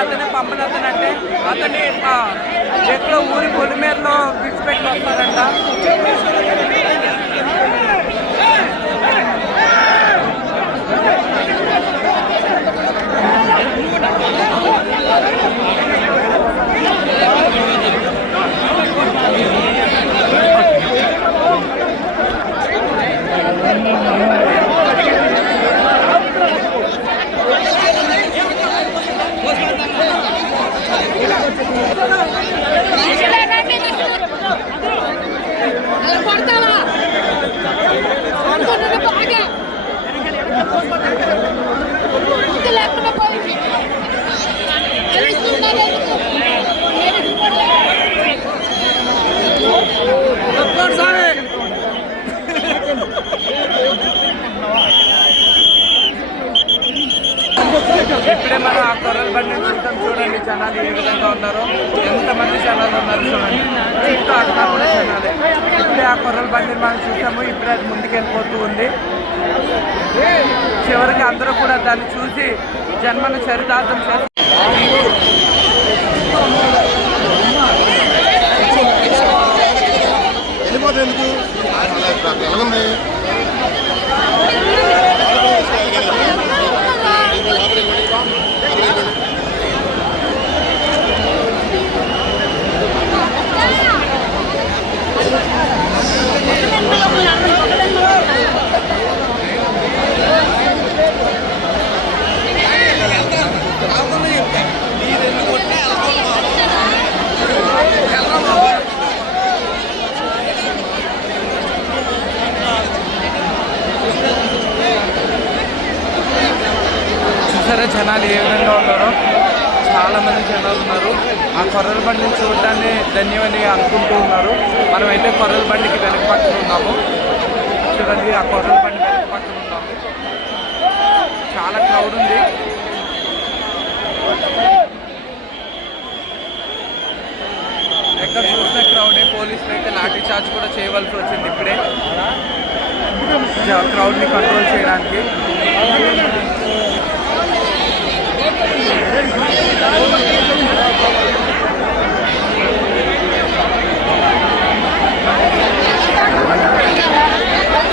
అతనే పంపనతనంటే అతన్ని ఎక్కడో ఊరి పొలిమేరలో విడిచిపెట్టి వస్తారంట. ఇప్పుడే మనం ఆ కొర్రల బండి చూద్దాం. చూడండి జనాలు ఏ విధంగా ఉన్నారో, ఎంతమంది జనాలు ఉన్నారు చూడండి. చుట్టూ అక్కడ కూడా జనాలే. ఇప్పుడే ఆ కొర్రల బండిని మనం చూసాము. ఇప్పుడే అది ముందుకు వెళ్ళిపోతూ ఉంది. చివరికి అందరూ కూడా దాన్ని చూసి జన్మను చరితార్థం చేస్తారు. సరే జనాలు ఏ విధంగా ఉన్నారో, చాలామంది జనాలు ఉన్నారు. ఆ కొర్రల బండిని చూడటాన్ని ధన్యమని అనుకుంటూ ఉన్నారు. మనమైతే కొర్రల బండికి వెనక పక్కన ఉన్నాము. చూడండి, ఆ కొర్రల బండి వెనక పక్కన ఉన్నాము. చాలా క్రౌడ్ ఉంది. ఎక్కడ చూసిన క్రౌడే. పోలీసులు అయితే లాఠీ చార్జ్ కూడా చేయవలసి వచ్చింది ఇప్పుడే క్రౌడ్ని కంట్రోల్ చేయడానికి.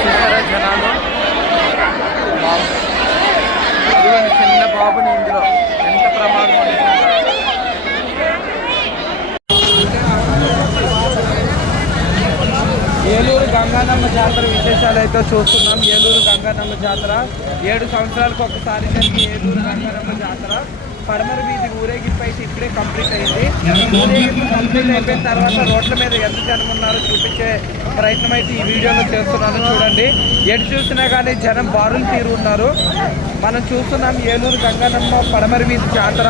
చూసారా జనాలు, చిన్న బాబుని ఇందులో ఎంత ప్రమాదం ఉంది. ఏలూరు గంగానమ్మ జాతర విశేషాలు అయితే చూస్తున్నాం. ఏలూరు గంగానమ్మ జాతర 7 సంవత్సరాలకు ఒకసారి జరిగే ఏలూరు గంగానమ్మ జాతర. పడమర వీధి ఊరేగింపు అయితే ఇప్పుడే కంప్లీట్ అయింది. ఊరేగింపు కంప్లీట్ అయిపోయిన తర్వాత రోడ్ల మీద ఎంత జనం ఉన్నారో చూపించే ప్రయత్నం అయితే ఈ వీడియోలో చేస్తున్నాను. చూడండి, ఎటు చూసినా కానీ జనం బారులు తీరు ఉన్నారు. మనం చూస్తున్నాం ఏలూరు గంగానమ్మ పడమర వీధి జాతర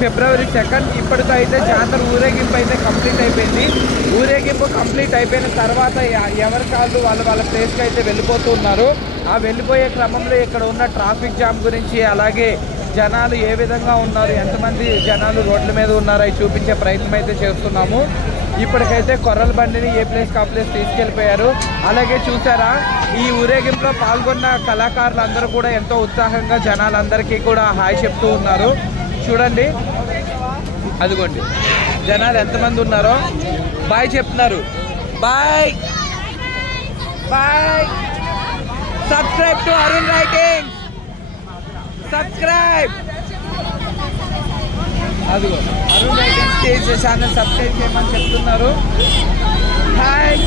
ఫిబ్రవరి 2. ఇప్పటితో అయితే జాతర ఊరేగింపు అయితే కంప్లీట్ అయిపోయింది. ఊరేగింపు కంప్లీట్ అయిపోయిన తర్వాత ఎవరి కాళ్ళు వాళ్ళ ప్లేస్కి అయితే వెళ్ళిపోతూ ఉన్నారు. ఆ వెళ్ళిపోయే క్రమంలో ఇక్కడ ఉన్న ట్రాఫిక్ జామ్ గురించి, అలాగే జనాలు ఏ విధంగా ఉన్నారు, ఎంతమంది జనాలు రోడ్ల మీద ఉన్నారో అవి చూపించే ప్రయత్నం అయితే చేస్తున్నాము. ఇప్పటికైతే కొర్రల బండిని ఏ ప్లేస్కి ఆ ప్లేస్ తీసుకెళ్ళిపోయారు. అలాగే చూసారా, ఈ ఊరేగింపులో పాల్గొన్న కళాకారులు అందరూ కూడా ఎంతో ఉత్సాహంగా జనాలందరికీ కూడా హాయ్ చెప్తూ ఉన్నారు. చూడండి, అదిగోండి జనాలు ఎంతమంది ఉన్నారో బాయ్ చెప్తున్నారు. Bye bye. Subscribe to Arun writing. Subscribe. అదిగో అరుణ్ రైటింగ్ ఛానల్ సబ్స్క్రైబ్ చేయమని చెప్తున్నారు. హాయ్.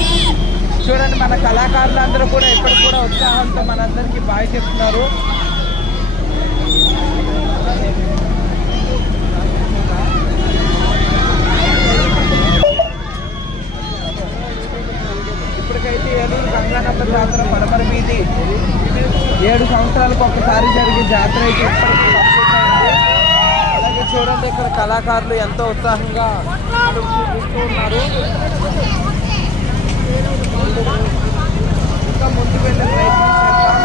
చూడండి, మన కళాకారులు అందరూ కూడా ఇప్పుడు కూడా ఉత్సాహంతో మనందరికీ బాయ్ చెప్తున్నారు. ఇప్పటికైతే ఏలూరు గంగానమ్మ జాతర పడమర వీధి 7 సంవత్సరాలకు ఒకసారి జరిగే జాతర అయితే ఇప్పటికీ కంప్లీట్ అయింది. అలాగే చూడండి, ఇక్కడ కళాకారులు ఎంతో ఉత్సాహంగా చూపిస్తూ ఉన్నారు. ఇంకా ముందుకు వెళ్ళే ప్రయత్నం చేద్దాం.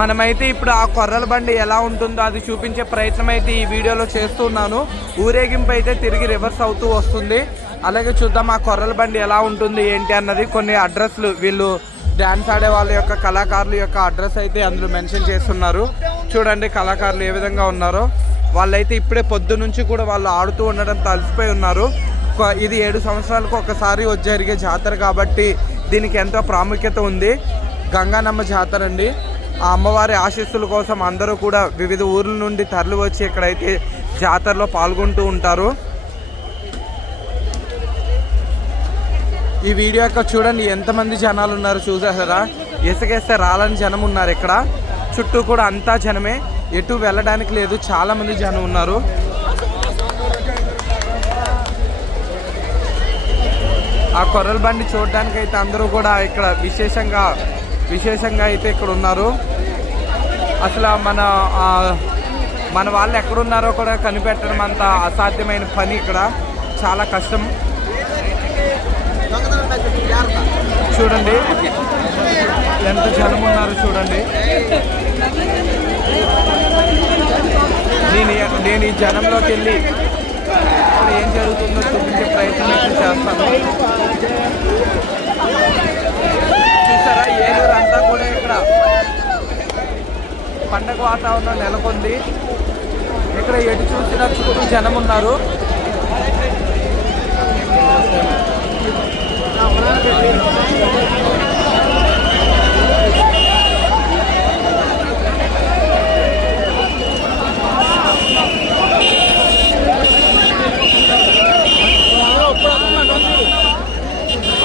మనమైతే ఇప్పుడు ఆ కొర్రల బండి ఎలా ఉంటుందో అది చూపించే ప్రయత్నం అయితే ఈ వీడియోలో చేస్తున్నాను. ఊరేగింపు అయితే తిరిగి రివర్స్ అవుతూ వస్తుంది. అలాగే చూద్దాం ఆ కొర్రల బండి ఎలా ఉంటుంది ఏంటి అన్నది. కొన్ని అడ్రస్లు వీళ్ళు డ్యాన్స్ ఆడే వాళ్ళ యొక్క కళాకారుల యొక్క అడ్రస్ అయితే అందులో మెన్షన్ చేస్తున్నారు. చూడండి కళాకారులు ఏ విధంగా ఉన్నారో. వాళ్ళైతే ఇప్పుడే పొద్దు నుంచి కూడా వాళ్ళు ఆడుతూ ఉండడం తలిసిపోయి ఉన్నారు. ఇది 7 సంవత్సరాలకు ఒకసారి జరిగే జాతర కాబట్టి దీనికి ఎంతో ప్రాముఖ్యత ఉంది. గంగానమ్మ జాతర అండి. ఆ అమ్మవారి ఆశీస్సుల కోసం అందరూ కూడా వివిధ ఊర్ల నుండి తరలి వచ్చి ఇక్కడైతే జాతరలో పాల్గొంటూ ఉంటారు. ఈ వీడియో యొక్క చూడండి ఎంతమంది జనాలు ఉన్నారు చూసారా. ఇసుకేస్తే రాలని జనం ఉన్నారు. ఇక్కడ చుట్టూ కూడా అంతా జనమే, ఎటు వెళ్ళడానికి లేదు, చాలా మంది జనం ఉన్నారు. ఆ కొర్రల బండి చూడడానికి అయితే అందరూ కూడా ఇక్కడ విశేషంగా అయితే ఇక్కడ ఉన్నారు. అసలు మన వాళ్ళు ఎక్కడున్నారో కూడా కనిపెట్టడం అంత అసాధ్యమైన పని. ఇక్కడ చాలా కష్టం. చూడండి ఎంత జనం ఉన్నారు చూడండి. నేను ఈ జనంలోకి వెళ్ళి ఇక్కడ ఏం జరుగుతుందో చూపించే ప్రయత్నం అయితే చేస్తాను. చూసారా ఏలూరు అంతా కూడా ఇక్కడ పండగ వాతావరణం నెలకొంది. ఇక్కడ ఎటు చూసినా చుట్టూ జనం ఉన్నారు.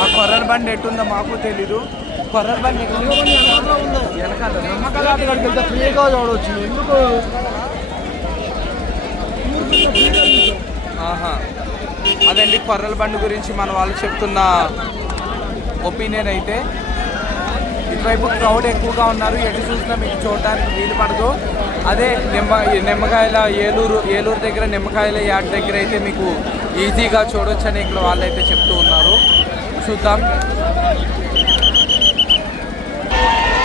ఆ కొర్రల బండి ఎట్టుందో మాకు తెలీదు. కొర్రల బండి వెనకాల ఫ్రీగా చూడవచ్చు. ఎందుకు అదండి కొర్రల బండి గురించి మన వాళ్ళు చెప్తున్న ఒపీనియన్ అయితే. ఇటువైపు క్రౌడ్ ఎక్కువగా ఉన్నారు. ఎటు చూసినా మీకు చూడటానికి వీలు పడదు. అదే నిమ్మకాయల ఏలూరు దగ్గర నిమ్మకాయల యాడ్ దగ్గర అయితే మీకు ఈజీగా చూడొచ్చని ఇక్కడ వాళ్ళైతే చెప్తూ ఉన్నారు. చూద్దాం.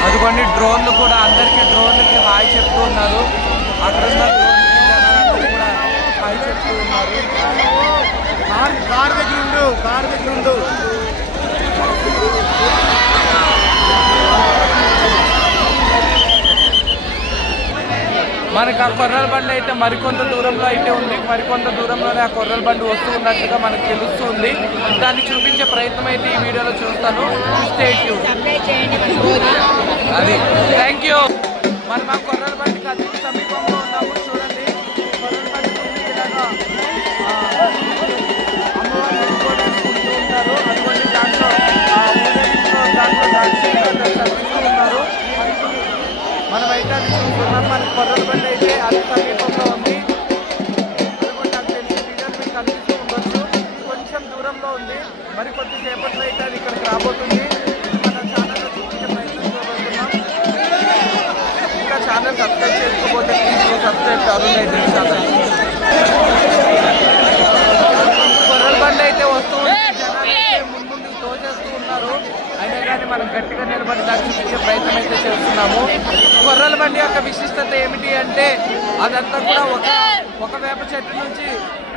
అదిగోండి డ్రోన్లు కూడా అందరికీ డ్రోన్లకి హాయ్ చెప్తూ ఉన్నారు. అక్కడ ఉన్న జనాలందరూ కూడా హాయ్ చెప్తూ ఉన్నారు. కార్ దగ్గర ఉండు. మనకు ఆ కొర్రల బండి అయితే మరికొంత దూరంలో అయితే ఉంది. మరికొంత దూరంలోనే ఆ కొర్రల బండి వస్తూ ఉన్నట్టుగా మనకు తెలుస్తుంది. దాన్ని చూపించే ప్రయత్నం అయితే ఈ వీడియోలో చూస్తాను. Stay tune. అది థ్యాంక్ యూ. మనం ఆ కొర్రల బండికి అతి సమీపంలో ఉన్నాము. చూడండి కొర్రల బండి ఇలాగా అమ్మవారిని ఉంటూ ఉంటారు. అటువంటి దాంట్లో ఉన్నారు. మనమైతే అది చూస్తున్నాం. మన కొర్రల బండి అయితే అతి సమీపంలో ఉంది. అనుకోండి నాకు తెలిసి వీడియోలు మీకు కనిపిస్తూ ఉండొచ్చు. కొంచెం దూరంలో ఉంది. మరి కొద్దిసేపట్లో అయితే అది ఇక్కడికి రాబోతుంది. మన ఛానల్లో చూపించే ప్రయత్నం చేయబోతున్నాం. ఇంకా ఛానల్ సబ్స్క్రైబ్ చేసుకోబోతే ప్లీజ్ సబ్స్క్రైబ్ అరుణ్ అయితే ఛానల్. కొర్రల బండి అయితే వస్తూ జనాలు ముందుకు తోచేస్తూ ఉన్నారు. అయినా కానీ మనం గట్టిగా నిలబడి దాన్ని చూపించే ప్రయత్నం అయితే చేస్తున్నాము. కొర్రల బండి యొక్క విశిష్టత ఏమిటి అంటే అదంతా కూడా ఒక వేప చెట్టు నుంచి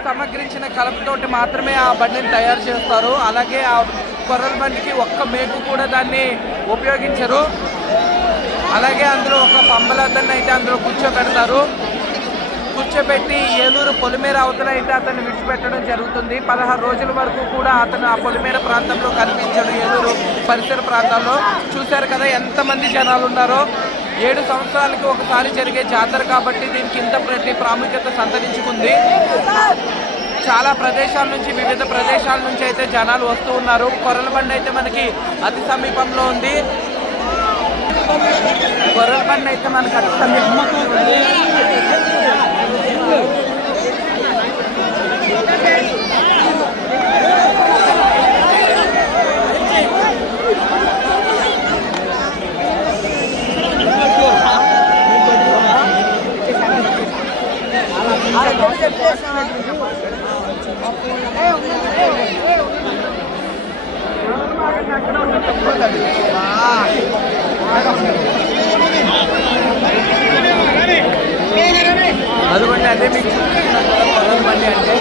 సమగ్రించిన కలపతోటి మాత్రమే ఆ బండిని తయారు చేస్తారు. అలాగే ఆ కొర్రల బండికి ఒక్క మేకు కూడా దాన్ని ఉపయోగించరు. అలాగే అందులో ఒక పంబలతన్ని అయితే అందులో కూర్చోబెడతారు. కూర్చోబెట్టి ఏలూరు పొలిమేర అవతల అయితే అతన్ని విడిచిపెట్టడం జరుగుతుంది. 16 రోజుల వరకు కూడా అతను ఆ పొలిమేర ప్రాంతంలో కనిపించడు. ఏలూరు పరిసర ప్రాంతాల్లో చూశారు కదా ఎంతమంది జనాలు ఉన్నారో. 7 సంవత్సరాలకి ఒకసారి జరిగే జాతర కాబట్టి దీనికి ఇంత ప్రాముఖ్యత సంతరించుకుంది. చాలా ప్రదేశాల నుంచి వివిధ ప్రదేశాల నుంచి అయితే జనాలు వస్తూ ఉన్నారు. కొర్రల బండి అయితే మనకి అతి సమీపంలో ఉంది. కొర్రల బండి అయితే మనకి అతి సమీపంలో ఉంది. అదిగోండి అదే మీకు కొర్రల బండి అంటే.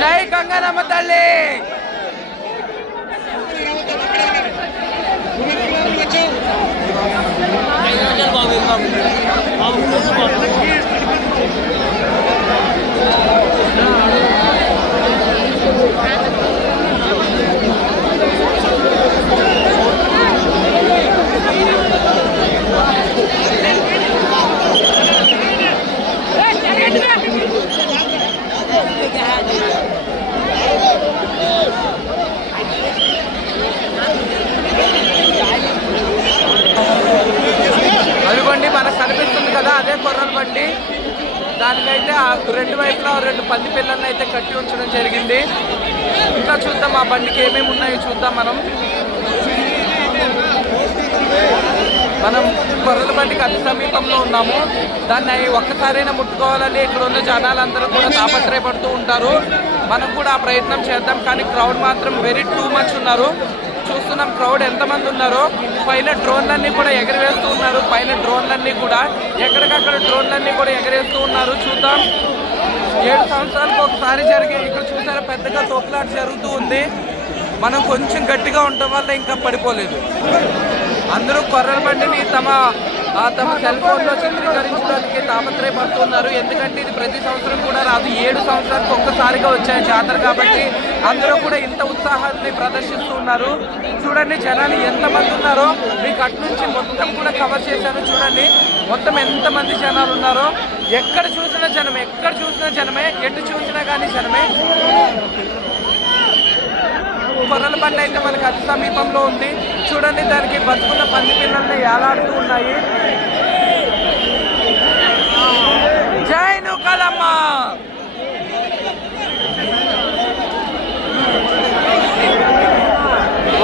జై గంగానమ్మ తల్లి. అదిగోండి మనకు కనిపిస్తుంది కదా అదే కొర్రల బండి. దానికైతే ఆ రెండు వైపులా రెండు పంది పిల్లల్ని అయితే కట్టి ఉంచడం జరిగింది. ఇంకా చూద్దాం ఆ బండికి ఏమేమి ఉన్నాయో చూద్దాం. మనం కొర్రల బండికి అతి సమీపంలో ఉన్నాము. దాన్ని ఒక్కసారైనా ముట్టుకోవాలని ఇక్కడ ఉన్న జనాలందరూ కూడా తాపత్రయపడుతూ ఉంటారు. మనం కూడా ఆ ప్రయత్నం చేద్దాం. కానీ క్రౌడ్ మాత్రం వెరీ టూ మచ్ ఉన్నారు. చూస్తున్నాం క్రౌడ్ ఎంతమంది ఉన్నారో. పైన డ్రోన్లన్నీ కూడా ఎగరవేస్తూ ఉన్నారు. పైన డ్రోన్లన్నీ కూడా ఎక్కడికక్కడ డ్రోన్లన్నీ కూడా ఎగరేస్తూ ఉన్నారు. చూద్దాం. 7 సంవత్సరాలకు ఒకసారి జరిగే ఇక్కడ చూసారా పెద్దగా తోపులాట జరుగుతూ ఉంది. మనం కొంచెం గట్టిగా ఉండటం వల్ల ఇంకా పడిపోలేదు. అందరూ కొర్రల బండిని తమ సెల్ ఫోన్లో చిత్రీకరించడానికి తాపత్రయపడుతున్నారు. ఎందుకంటే ఇది ప్రతి సంవత్సరం కూడా రాదు. 7 సంవత్సరాలకు ఒక్కసారిగా వచ్చే జాతర కాబట్టి అందరూ కూడా ఇంత ఉత్సాహాన్ని ప్రదర్శిస్తూ ఉన్నారు. చూడండి జనాలు ఎంతమంది ఉన్నారో. మీకు అటు నుంచి మొత్తం కూడా కవర్ చేశాను. చూడండి మొత్తం ఎంతమంది జనాలు ఉన్నారో. ఎక్కడ చూసినా జనమే, ఎక్కడ చూసినా జనమే, ఎటు చూసినా కానీ జనమే. కొర్రల బండి అయితే మనకి అతి సమీపంలో ఉంది. చూడండి దానికి బతుకున్న పంది పిల్లల్ని ఏలాడుతూ ఉన్నాయి. జై నూకాలమ్మ.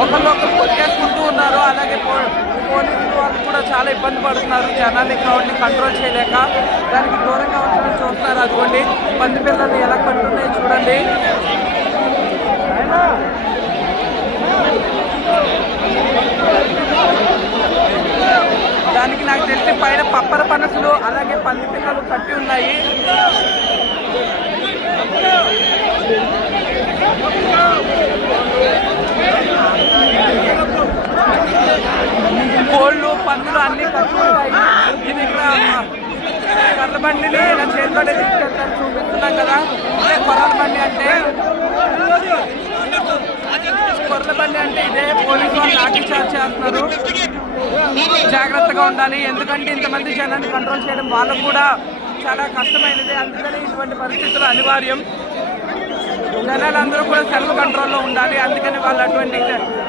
ఒకళ్ళొకరు కొట్టేసుకుంటూ ఉన్నారు. అలాగే పోలీసులు వాళ్ళు కూడా చాలా ఇబ్బంది పడుతున్నారు. జనాన్ని క్రౌడ్ని కంట్రోల్ చేయలేక దానికి దూరంగా ఉంచడం చూస్తున్నారు. అదిగోండి పంది పిల్లల్ని ఎలా పట్టున్నాయి చూడండి. దానికి నాకు తెలిసి పైన పప్పర పనసులు అలాగే పంది పిల్లలు కట్టి ఉన్నాయి. కోళ్ళు పందులు అన్ని కట్టి ఉంటాయి. ఇది ఇక్కడ కర్ర బండిని ఇలా చేతితోనే తీసుకెళ్తాను చూపిస్తున్నాం కదా. ఇదే కొర్రల బండి అంటే. కొర్రల బండి అంటే ఇదే. పోలీసు వాళ్ళు లాఠీ చార్జ్ చేస్తున్నారు. జాగ్రత్తగా ఉండాలి. ఎందుకంటే ఇంతమంది జనాన్ని కంట్రోల్ చేయడం వాళ్ళకు కూడా చాలా కష్టమైనది. అందుకని ఇటువంటి పరిస్థితులు అనివార్యం. జనాలందరూ కూడా సెల్ఫ్ కంట్రోల్లో ఉండాలి. అందుకని వాళ్ళు అటువంటి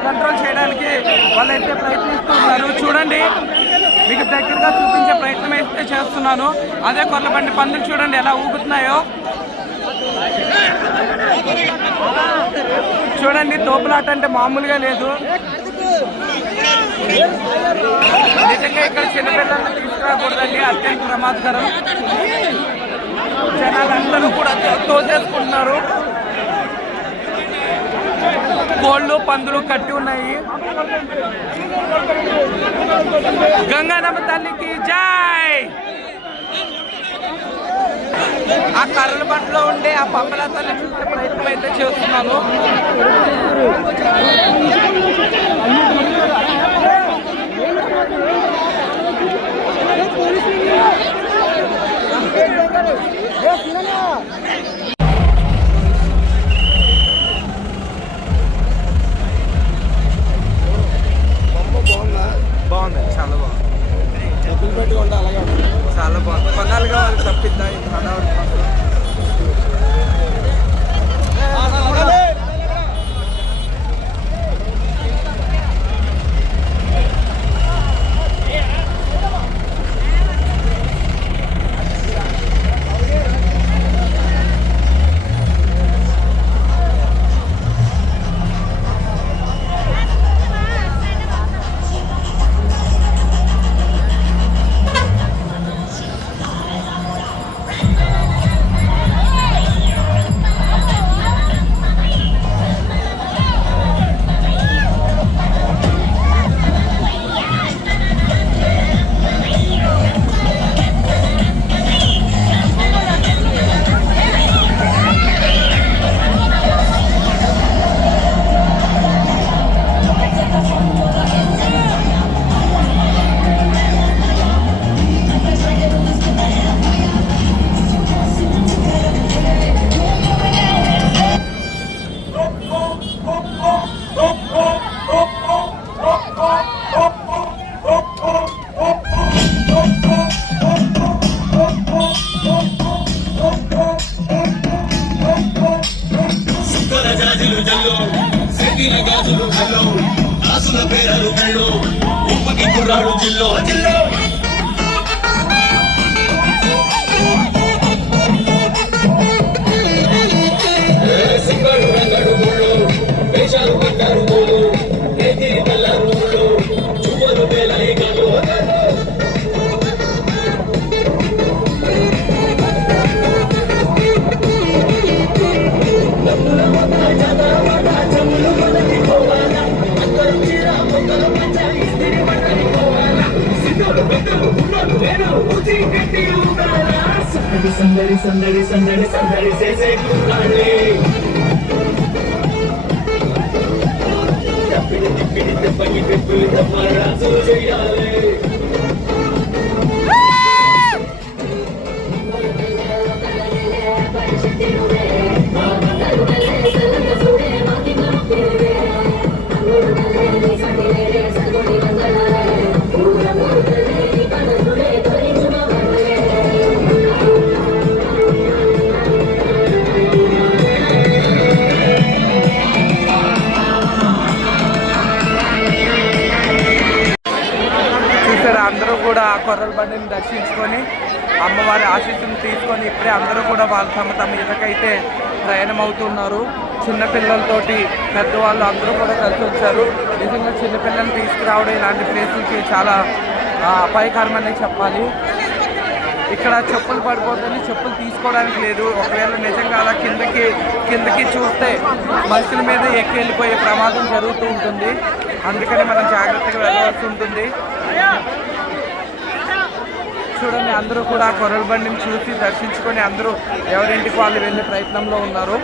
కంట్రోల్ చేయడానికి వాళ్ళైతే ప్రయత్నిస్తూ ఉన్నారు. చూడండి మీకు దగ్గరగా చూపించే ప్రయత్నం అయితే చేస్తున్నాను. అదే కొర్రల బండి పందులు చూడండి ఎలా ఊగుతున్నాయో. చూడండి తోపులాట అంటే మామూలుగా లేదు. నిజంగా ఇక్కడ చిన్నపిల్లల్ని తీసుకురాకూడదండి. అత్యంత ప్రమాదకరం. జనాలందరూ కూడా తోసేసుకుంటున్నారు. కోళ్ళు పందులు కట్టి ఉన్నాయి. గంగానమ్మ తల్లికి జై. ఆ కర్రల బండిలో ఉండే ఆ పంపల తల్లి చూసే ప్రయత్నం అయితే చేస్తున్నాను. బాగుంది. చాలా బాగుంది. చాలా బాగుంది. కొన్నాళ్ళుగా వాళ్ళు తప్పిద్దా జిల్లో జిల్లో సింగడు రంగడు గుళ్ళు వేషాలు కట్టారు గోలు ఏది తెల్లారు ఊళ్ళు చువ్వలు వేలై గలు సందడి సందడి సందడి సందడి చేసే కుర్రాళ్ళే తప్పిడి తిప్పిడి తెప్పకి తెప్పులు తప్పరాజు చేయాలి అందరూ కూడా ఆ కొర్రల బండిని దర్శించుకొని అమ్మవారి ఆశీస్సును తీసుకొని ఇప్పుడే అందరూ కూడా వాళ్ళు తమ ఇళ్ళకైతే ప్రయాణం అవుతున్నారు. చిన్నపిల్లలతోటి పెద్దవాళ్ళు అందరూ కూడా కలిసి వచ్చారు. నిజంగా చిన్నపిల్లల్ని తీసుకురావడం ఇలాంటి ప్లేసులకి చాలా అపాయకరమని చెప్పాలి. ఇక్కడ చెప్పులు పడిపోతుంది, చెప్పులు తీసుకోవడానికి లేదు. ఒకవేళ నిజంగా అలా కిందకి చూస్తే మనుషుల మీద ఎక్కి వెళ్ళిపోయే ప్రమాదం జరుగుతూ ఉంటుంది. అందుకని మనం జాగ్రత్తగా వెళ్ళవలసి ఉంటుంది. చూడండి, అందరూ కూడా కొర్రల బండిని చూసి దర్శించుకొని అందరూ ఎవరింటికి వాళ్ళు వెళ్ళే ప్రయత్నంలో ఉన్నారు.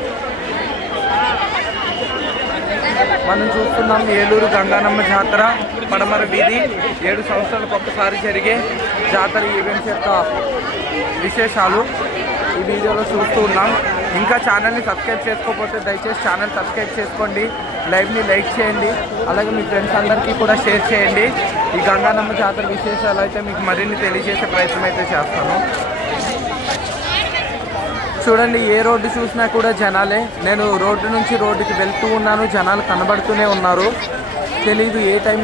మనం చూస్తున్నాం ఏలూరు గంగానమ్మ జాతర పడమర వీధి 7 సంవత్సరాలకు ఒక్కసారి జరిగే జాతర ఈవెంట్స్ యొక్క విశేషాలు ఈ వీడియోలో చూస్తూ ఉన్నాం. ఇంకా ఛానల్ని సబ్స్క్రైబ్ చేసుకోకపోతే దయచేసి ఛానల్ సబ్స్క్రైబ్ చేసుకోండి, లైవ్ని లైక్ చేయండి, అలాగే మీ ఫ్రెండ్స్ అందరికీ కూడా షేర్ చేయండి. ఈ గంగానమ్మ జాతర విశేషాలు అయితే మీకు మరిన్ని తెలియజేసే ప్రయత్నం అయితే చేస్తాను. చూడండి, ఏ రోడ్డు చూసినా కూడా జనాలే. నేను రోడ్డు నుంచి రోడ్డుకి వెళ్తూ ఉన్నాను, జనాలు కనబడుతూనే ఉన్నారు. తెలీదు ఏ టైం